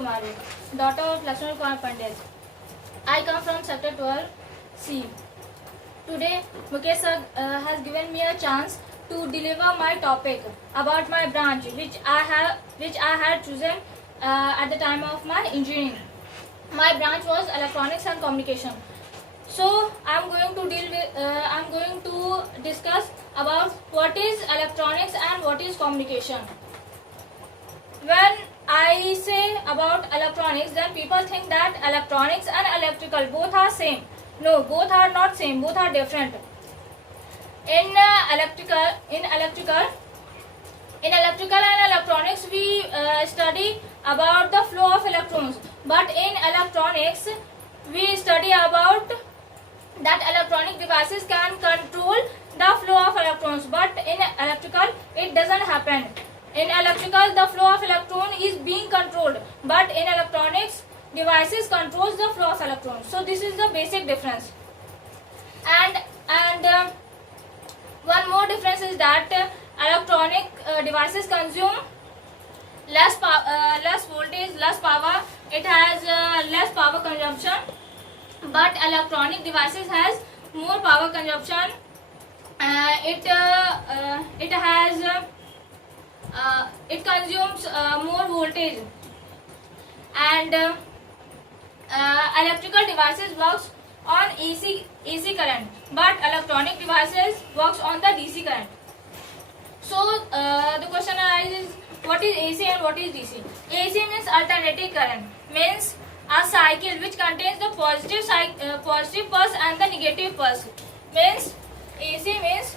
Kumari, daughter of Lakshman Kumar Pandit. I come from Sector 12C. Today, Mukesh sir has given me a chance to deliver my topic about my branch, which I had chosen at the time of my engineering. My branch was electronics and communication. So I'm going to discuss about what is electronics and what is communication. When I say about electronics, then people think that electronics and electrical both are same. No, both are not same. Both are different. In electrical and electronics, we study about the flow of electrons. But in electronics, we study about that electronic devices can control the flow of electrons. But in electrical, it doesn't happen. In electrical, the flow of electron is being controlled, but in electronics, devices controls the flow of electrons. So this is the basic difference. And one more difference is that electronic devices consume less voltage, less power. It has less power consumption, but electronic devices has more power consumption. It consumes more voltage, and electrical devices works on AC current, but electronic devices works on the DC current. So the question arises, what is AC and what is DC? AC means alternating current, means a cycle which contains the positive pulse and the negative pulse. Means AC means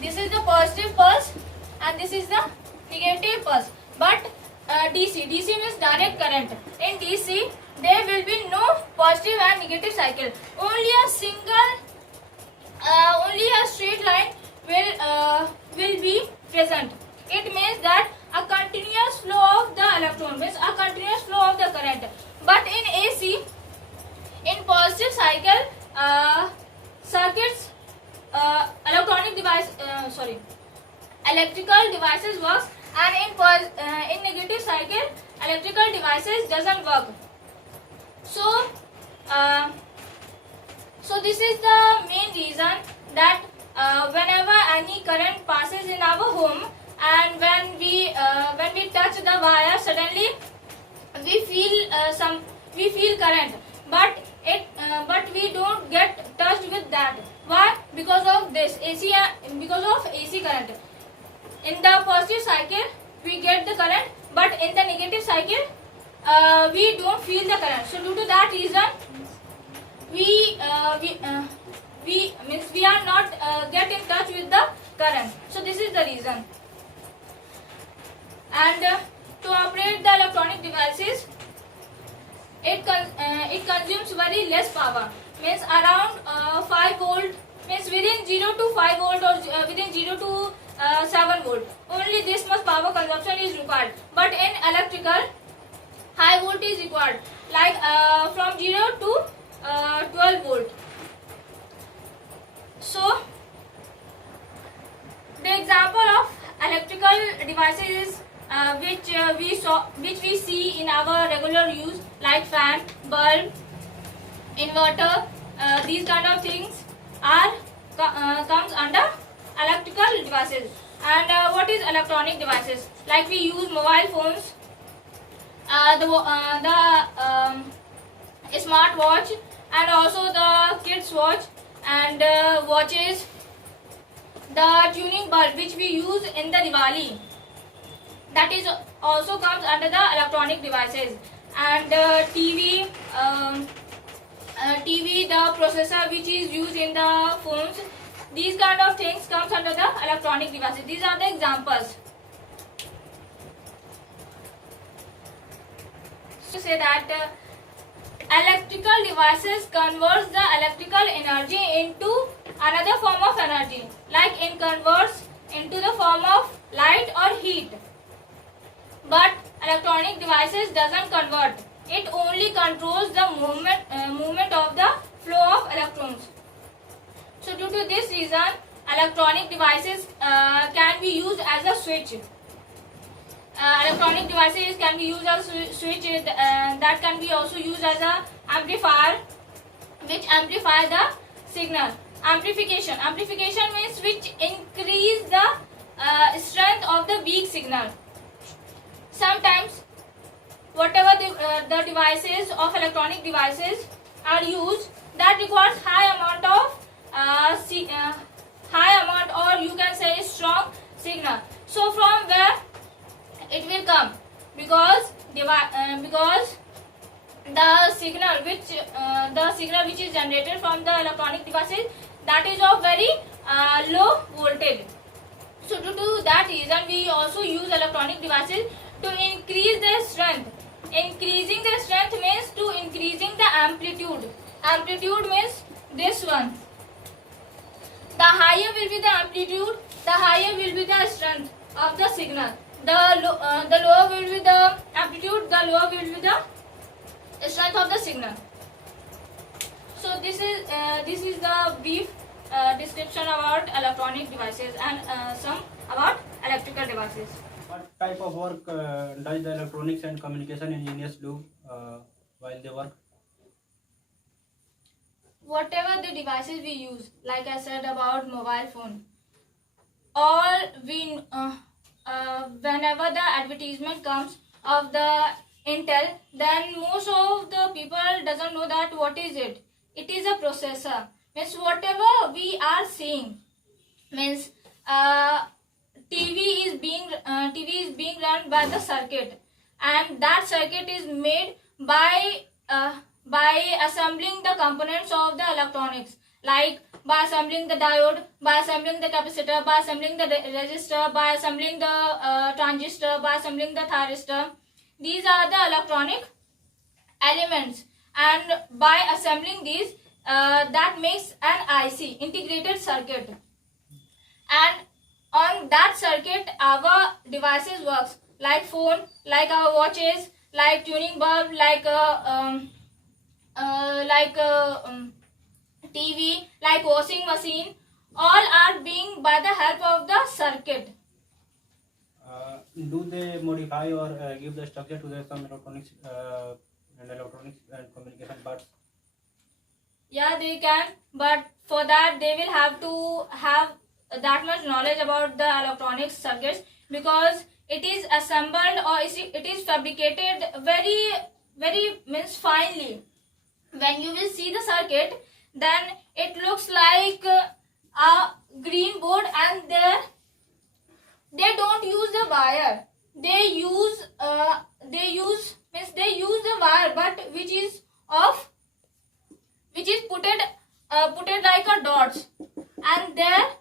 this is the positive pulse and this is the negative pulse. But DC means direct current. In DC, there will be no positive and negative cycle. Only a straight line will be present. It means that a continuous flow of the electron, means a continuous flow of the current. But in AC, in positive cycle circuits, electrical devices works, and in negative cycle, electrical devices doesn't work. So this is the main reason that whenever any current passes in our home, and when we touch the wire, suddenly we feel current, but we don't get touched with that. Why? Because of this AC current. In the positive cycle, we get the current, but in the negative cycle, we don't feel the current. So due to that reason, we are not get in touch with the current. So this is the reason. And to operate the electronic devices, it consumes very less power. Means around 5 volt. Means within 0 to 5 volt or within 0 to 7 volt. Only this much power consumption is required. But in electrical, high volt is required, like from 0 to 12 volt. So the example of electrical devices is which we see in our regular use, like fan, bulb, inverter. These kind of things are comes under electrical devices. And what is electronic devices? Like we use mobile phones, the smart watch, and also the kids watch, and watches, the tuning bulb which we use in the Diwali, that is also comes under the electronic devices. And TV, the processor which is used in the phones, these kind of things comes under the electronic devices. These are the examples. To say that electrical devices converts the electrical energy into another form of energy, like it converts into the form of light or heat. But electronic devices doesn't convert. It only controls the movement of the flow of electrons. So due to this reason, electronic devices can be used as a switch. electronic devices can be used as switch that can be also used as a amplifier, which amplify the signal. Amplification means which increase the strength of the weak signal. Sometimes whatever the devices of electronic devices are used that requires high amount or you can say strong signal. So from where it will come, because the signal which is generated from the electronic devices, that is of very low voltage. So due to that reason we also use electronic devices to increase their strength. Increasing their strength means to increasing the amplitude. Amplitude means this one. The higher will be the amplitude, the higher will be the strength of the signal. The lower will be the amplitude, the lower will be the strength of the signal. So this is the brief description about electronic devices and some about electrical devices. What type of work does the electronics and communication engineers do while they work? Whatever the devices we use, like I said about mobile phone, or we whenever the advertisement comes of the Intel, then most of the people doesn't know that what is it. It is a processor. Means whatever we are seeing, means TV is being run by the circuit, and that circuit is made by assembling the components of the electronics, like by assembling the diode, by assembling the capacitor, by assembling the resistor, by assembling the transistor, by assembling the thyristor. These are the electronic elements, and by assembling these that makes an IC, integrated circuit, and on that circuit our devices works, like phone, like our watches, like tuning bulb, like TV, like washing machine. All are being by the help of the circuit. Do they modify or give the structure to the some electronics and communication parts? Yeah, they can, but for that they will have to have that much knowledge about the electronic circuits, because it is assembled or it is fabricated very means finely. When you will see the circuit, then it looks like a green board, and there they don't use the wire. They use the wire, but which is put it like a dots, and there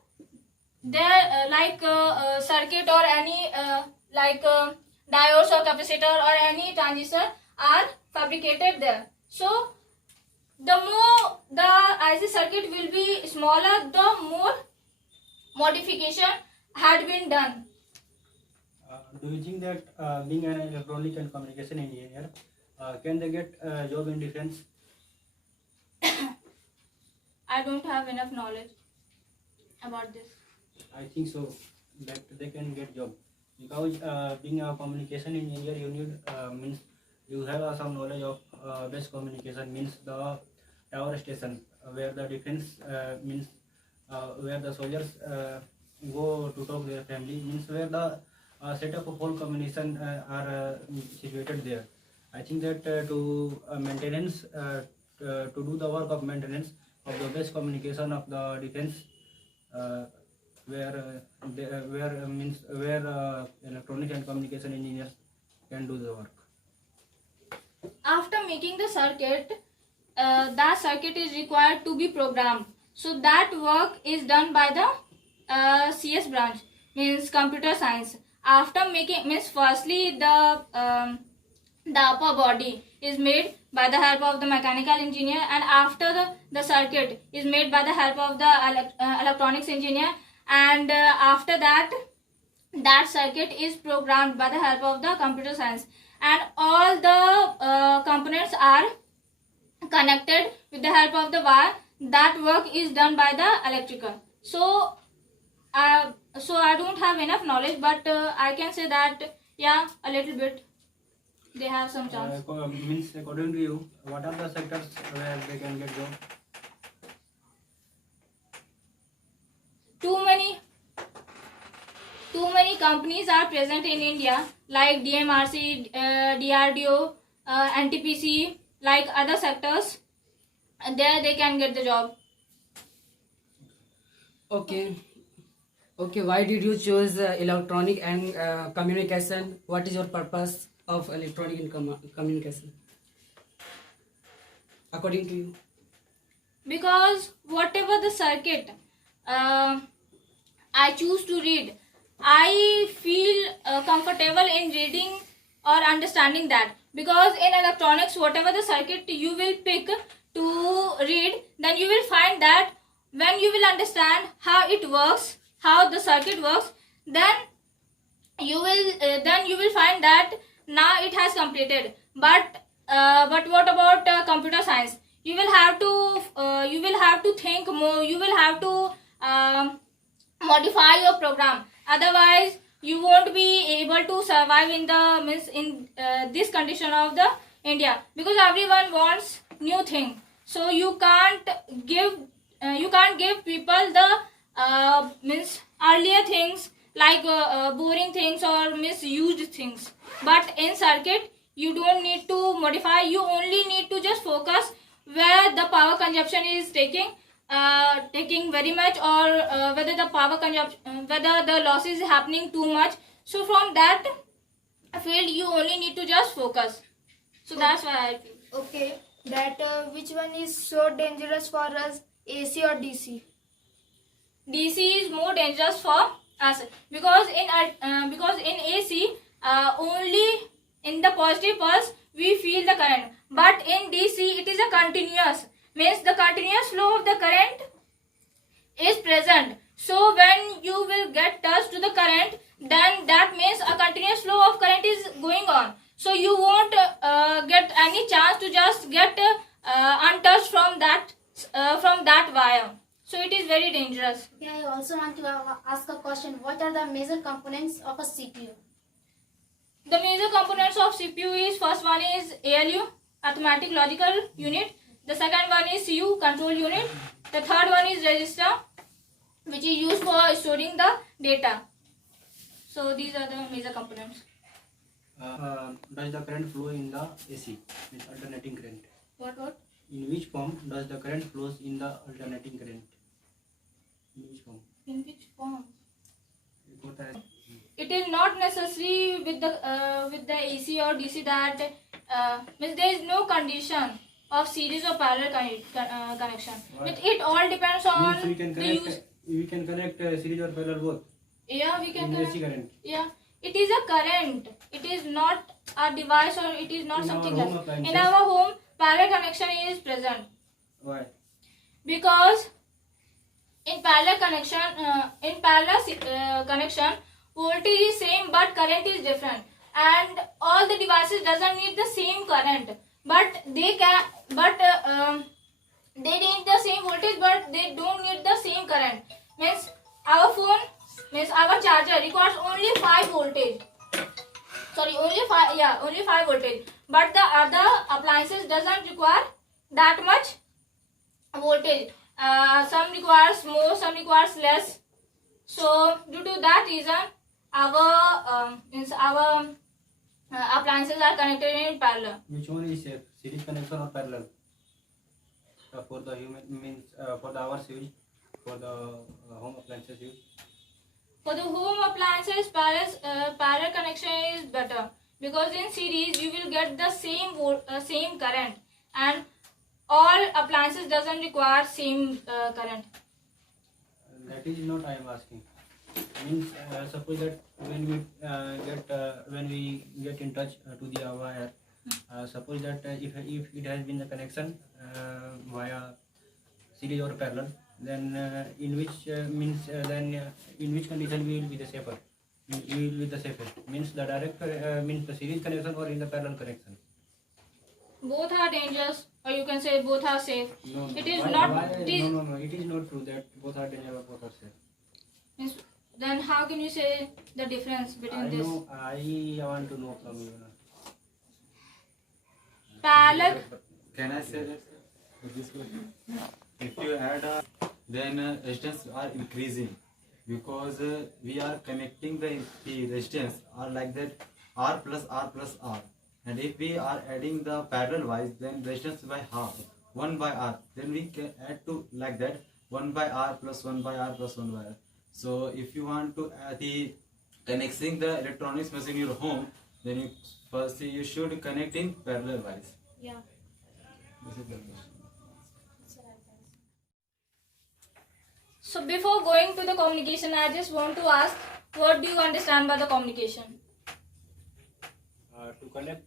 like circuit or any diodes or capacitor or any transistor are fabricated there. So the more the IC circuit will be smaller, the more modification had been done. Do you think that being an electronic and communication engineer, can they get job in defense? I don't have enough knowledge about this. I think so, that they can get job, because being a communication engineer, you need means you have some knowledge of best communication, means the tower station where the defense means where the soldiers go to talk their family, means where the setup of whole communication are situated there. I think that to maintenance to do the work of maintenance of the best communication of the defense, where electronic and communication engineers can do the work. After making the circuit, that circuit is required to be programmed. So that work is done by the CS branch, means computer science. After making, means firstly the upper body is made by the help of the mechanical engineer, and after the circuit is made by the help of the electronics engineer, and after that circuit is programmed by the help of the computer science, and all the components are connected with the help of the wire. That work is done by the electrical. So I don't have enough knowledge, but I can say that Yeah, a little bit. They have some chance. Means according to you, what are the sectors where they can get job? Too many companies are present in India, like DMRC, DRDO, NTPC, like other sectors, and there they can get the job. Okay. Okay, why did you choose electronic and communication? What is your purpose of electronic and communication? According to you? Because whatever the circuit I choose to read, I feel comfortable in reading or understanding that. Because in electronics, whatever the circuit you will pick to read, then you will find that when you will understand how it works, how the circuit works, then you will find that now it has completed. But what about computer science? You will have to think more. You will have to modify your program. Otherwise, you won't be able to survive in this condition of the India, because everyone wants new thing. So you can't give people the earlier things, like boring things or misused things. But in circuit, you don't need to modify. You only need to just focus where the power consumption is taking very much, or whether the power consumption, whether the loss is happening too much. So from that field, you only need to just focus. So that's why I feel. Okay, that which one is so dangerous for us, AC or DC? DC is more dangerous for us, because in AC only in the positive pulse we feel the current, but in DC it is a continuous, means the continuous flow of the current is present. So when you will get touched to the current, then that means a continuous flow of current is going on. So you won't get any chance to just get untouched from that wire. So it is very dangerous. Yeah, I also want to ask a question. What are the major components of a CPU? The major components of CPU is, first one is ALU, arithmetic logical unit. The second one is CU, control unit. The third one is register, which is used for storing the data. So these are the major components. Does the current flow in the AC, means alternating current? What? In which form does the current flows in the alternating current? In which form? In which form? What are- It is not necessary with the AC or DC that means there is no condition of series or parallel connection. What? It all depends on Means we can connect series or parallel both Yeah, we can in connect. AC current. Yeah, it is a current. It is not a device, or it is not In our something home else. appliances. In our home, parallel connection is present, Why? because in parallel connection, voltage is same but current is different, and all the devices doesn't need the same current, but they need the same voltage, but they don't need the same current. Means our phone, means our charger requires only 5 voltage. Sorry, only 5 voltage. But the other appliances doesn't require that much voltage. Some requires more, some requires less. So due to that reason, our appliances are connected in parallel. Which one is safe, series connection or parallel? For the human, means for the hours use, for the home appliances use. For the home appliances, parallel connection is better, because in series you will get the same current, and all appliances doesn't require same current. That is not I am asking. Means suppose that when we get in touch to the wire, suppose that if it has been the connection via series or parallel, then in which condition we will be the safer? We will be the safest. Means the direct means the series connection or in the parallel connection. Both are dangerous, or you can say both are safe. No. It is Why- not. why- It is, No. It is not true that both are dangerous or both are safe. means, then how can you say the difference between I this. know. I want to know from you. Parallel. Can I say that with this question? If you add then resistance are increasing because we are connecting the resistance are like that R plus R plus R. And if we are adding the parallel wise, then resistance by half, 1 by R. Then we can add to like that 1 by R plus 1 by R plus 1 by R. So if you want to add the connecting the electronics machine in your home, then you first you should connect in parallel wise. Yeah. This is the question. So before going to the communication, I just want to ask, what do you understand by the communication? To connect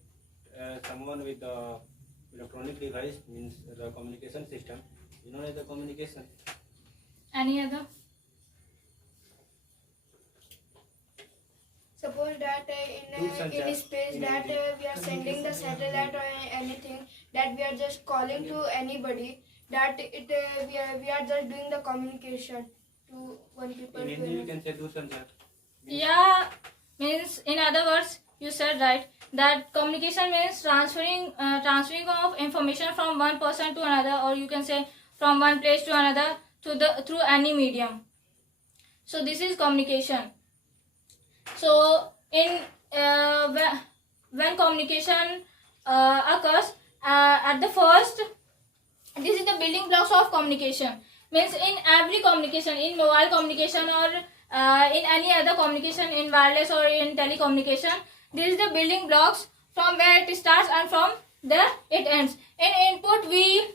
someone with the electronic device means the communication system. You know the communication. Any other? Suppose that in space that we are sending the satellite or anything, that we are just calling to anybody, that we are just doing the communication to one people. In to Hindi, you another. can say Dursanchar. Yeah, means in other words, you said right that communication means transferring of information from one person to another, or you can say from one place to another through any medium. So this is communication. So in when communication occurs at the first, this is the building blocks of communication. Means in every communication, in mobile communication or in any other communication, in wireless or in telecommunication, this is the building blocks from where it starts and from there it ends. In input, we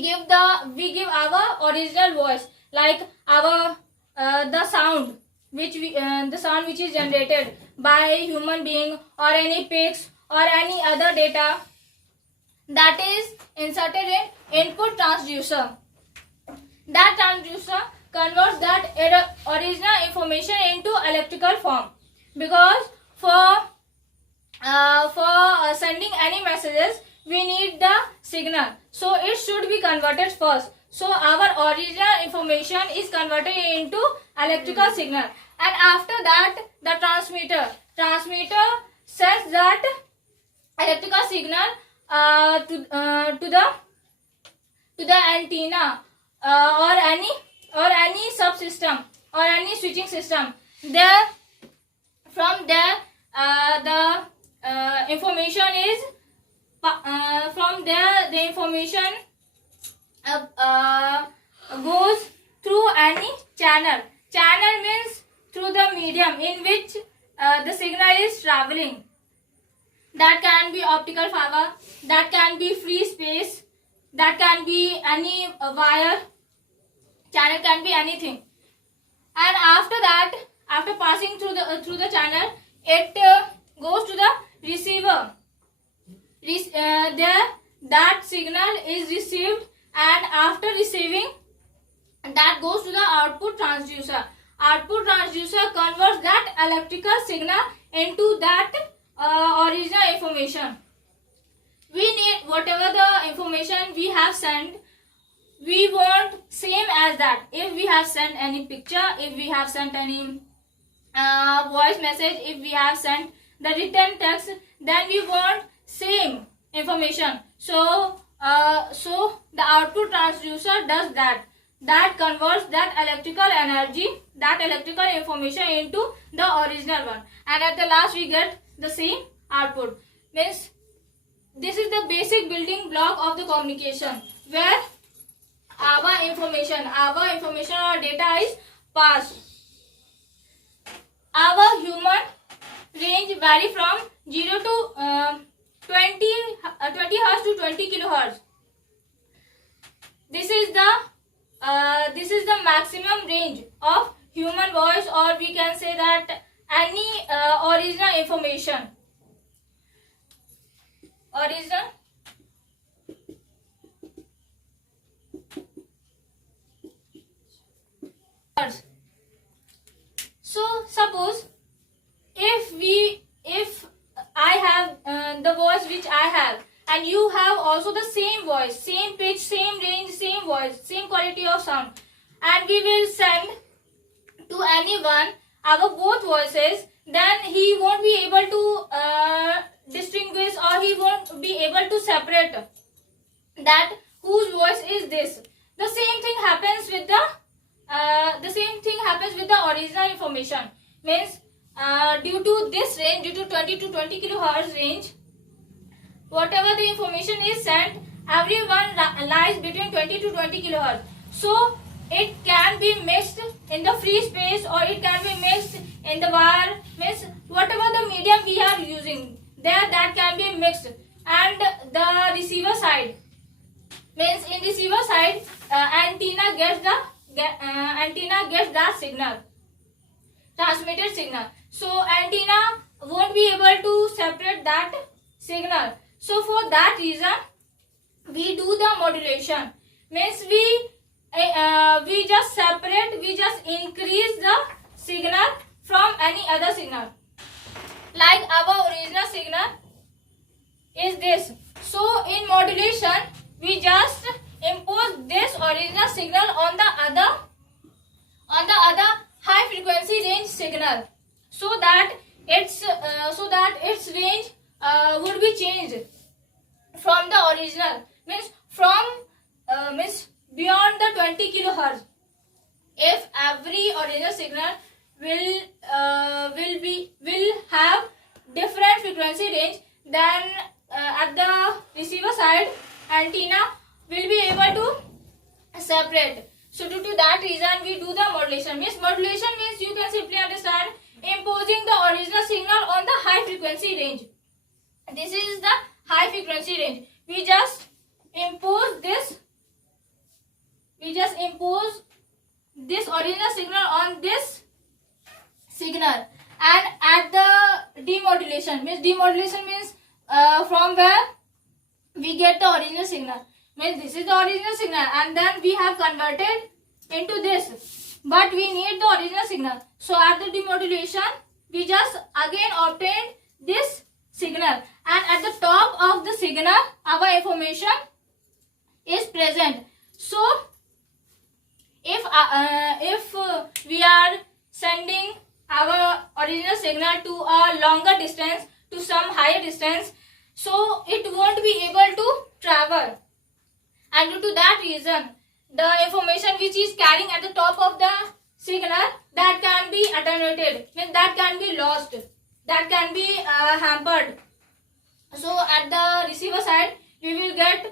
give our original voice, like our the sound which is generated by human being or any pics or any other data, that is inserted in input transducer. That transducer converts that original information into electrical form, because for sending any messages we need the signal, so it should be converted first. So our original information is converted into electrical signal, and after that the transmitter sends that electrical signal to the antenna or any subsystem or any switching system. There, from there, the information is from there the information goes through any channel. Channel means through the medium in which the signal is traveling. That can be optical fiber, that can be free space, that can be any wire. Channel can be anything. And after that, after passing through the channel, it goes to the receiver. There, that signal is received, and after receiving, that goes to the output transducer. Output transducer converts that electrical signal into that original information. We need whatever the information we have sent, we want same as that. If we have sent any picture, if we have sent any voice message, if we have sent the written text, then we want same information. So the output transducer does that. That converts that electrical energy, that electrical information into the original one, and at the last we get the same output. Means this is the basic building block of the communication, where our information or data is passed. Our human range vary from 0 to 20 Hz to 20 kilohertz. This is the maximum range of human voice, or we can say that any original information. So suppose if I have the voice which I have, and you have also the same voice, same pitch, same range, same voice, same quality of sound, and we will send to anyone our both voices, then he won't be able to distinguish, or he won't be able to separate that whose voice is this. The same thing happens with the original information. Means due to this range, due to 20 to 20 kilohertz range, whatever the information is sent, everyone lies between 20 to 20 kilohertz. So it can be mixed in the free space, or it can be mixed in the wire. Means whatever the medium we are using, there that can be mixed. And the receiver side, means in receiver side, antenna gets that signal, transmitted signal. So antenna won't be able to separate that signal. So for that reason, we do the modulation. Means we just separate, we just increase the signal from any other signal. Like our original signal is this. So in modulation, we just impose this original signal on the other high frequency range signal, so that its range would be changed from the original. Means beyond the 20 kilohertz. If every original signal will have different frequency range, then at the receiver side, antenna will be able to separate. So due to that reason, we do the modulation. Means modulation means, you can simply understand, imposing the original signal on the high frequency range. This is the high frequency range. We just impose this original signal on this signal. And at the demodulation means from where we get the original signal. Means this is the original signal, and then we have converted into this, but we need the original signal. So at the demodulation, we just again obtain this signal, and at the top of the signal, our information is present. So if we are sending our original signal to a longer distance, to some higher distance, so it won't be able to travel, and due to that reason, the information which is carrying at the top of the signal, that can be attenuated, means that can be lost, that can be hampered. So at the receiver side, we will get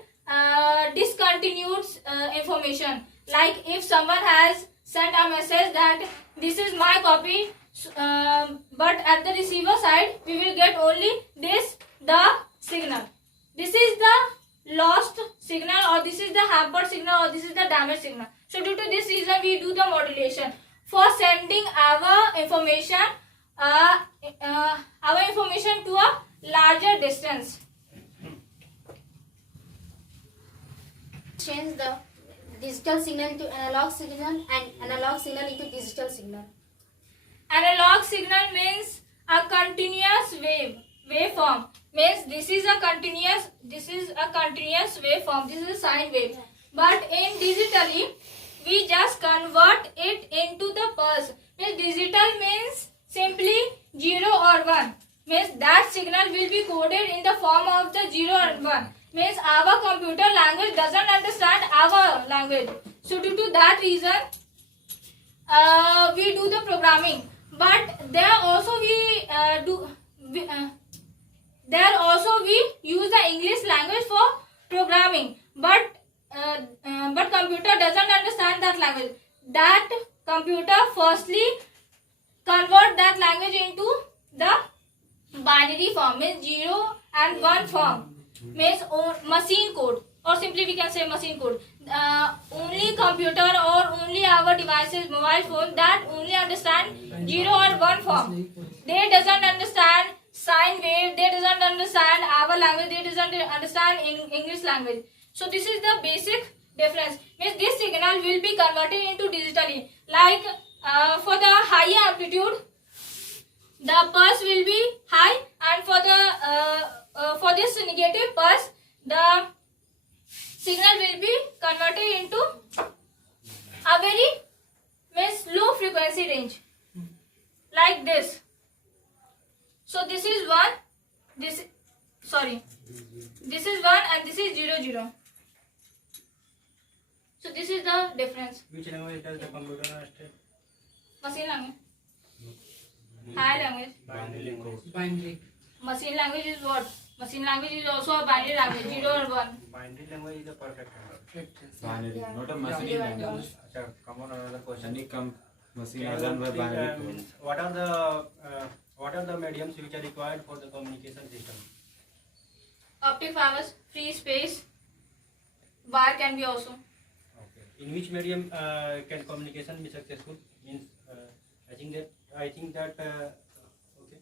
discontinued information. Like if someone has sent a message that this is my copy, but at the receiver side, we will get only the signal. This is the lost signal, or this is the hampered signal, or this is the damaged signal. So due to this reason, we do the modulation for sending our information to a larger distance. Change the digital signal into analog signal and analog signal into digital signal. Analog signal means a continuous waveform. Means this is a continuous waveform. This is a sine wave. But in digitally, we just convert it into the pulse. Means digital means simply 0 or 1. Means that signal will be coded in the form of the 0 and 1. Means our computer language doesn't understand our language. So due to that reason, we do the programming. But there also we use the English language for programming. But computer doesn't understand that language. That computer firstly convert that language into the binary form, means 0 and 1 form, means machine code, or simply we can say machine code. Only computer or only our devices, mobile phone, that only understand 0 or 1 form. They doesn't understand sine wave, they doesn't understand our language, they doesn't understand English language. So this is the basic difference. Means this signal will be converted into digitally. Like for the higher amplitude, the pulse will be high, and for this negative pulse, the signal will be converted into a very low frequency range. like this. So this is 1, this is 1 and this is 0 0. So this is the difference. Which language does the computer understand? Machine language. Higher language. Binary language. Binary. Machine language is what? Machine language is also a binary language, 0 or 1. Binary language is a perfect language. Binary, Yeah. not a machine Yeah. language. Acha, come on, another question. Any machine Can are you run by please, binary code. means what are the mediums which are required for the communication system? Optic fibers, free space, wire can be also. Okay. In which medium can communication be successful? Means I think that okay.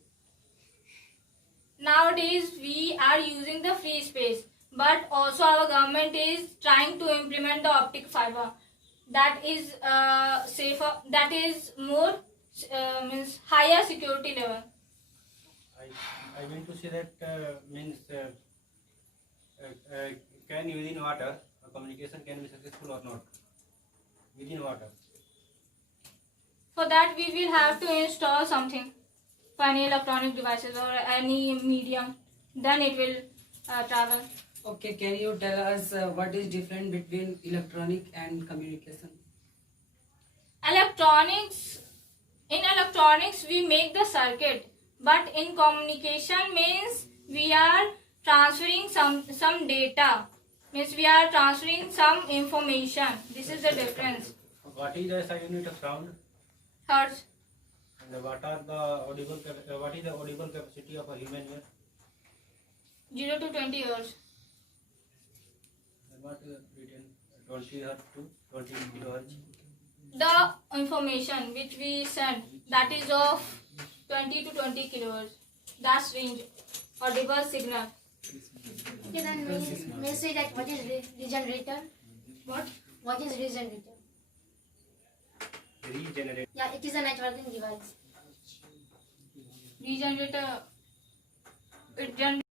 Nowadays we are using the free space, but also our government is trying to implement the optic fiber. That is safer. That is more means higher security level. I mean to say that means can within water communication can be successful or not within water. For that we will have to install something for any electronic devices or any medium. Then it will travel. Okay, can you tell us what is different between electronic and communication? In electronics we make the circuit, but in communication means we are transferring some data, means we are transferring some information. This is the difference. What is the SI unit of sound? Hertz. And what is the audible capacity of a human ear? 0 to 20 years. And what is written 20 hertz to 20 kilohertz? The information which we send, that is of 20 to 20 kilohertz. That's range, audible signal. Okay, then may say that what is regenerator? What? What is regenerator? Regenerate. Yeah, it is a networking device. Regenerator. It generates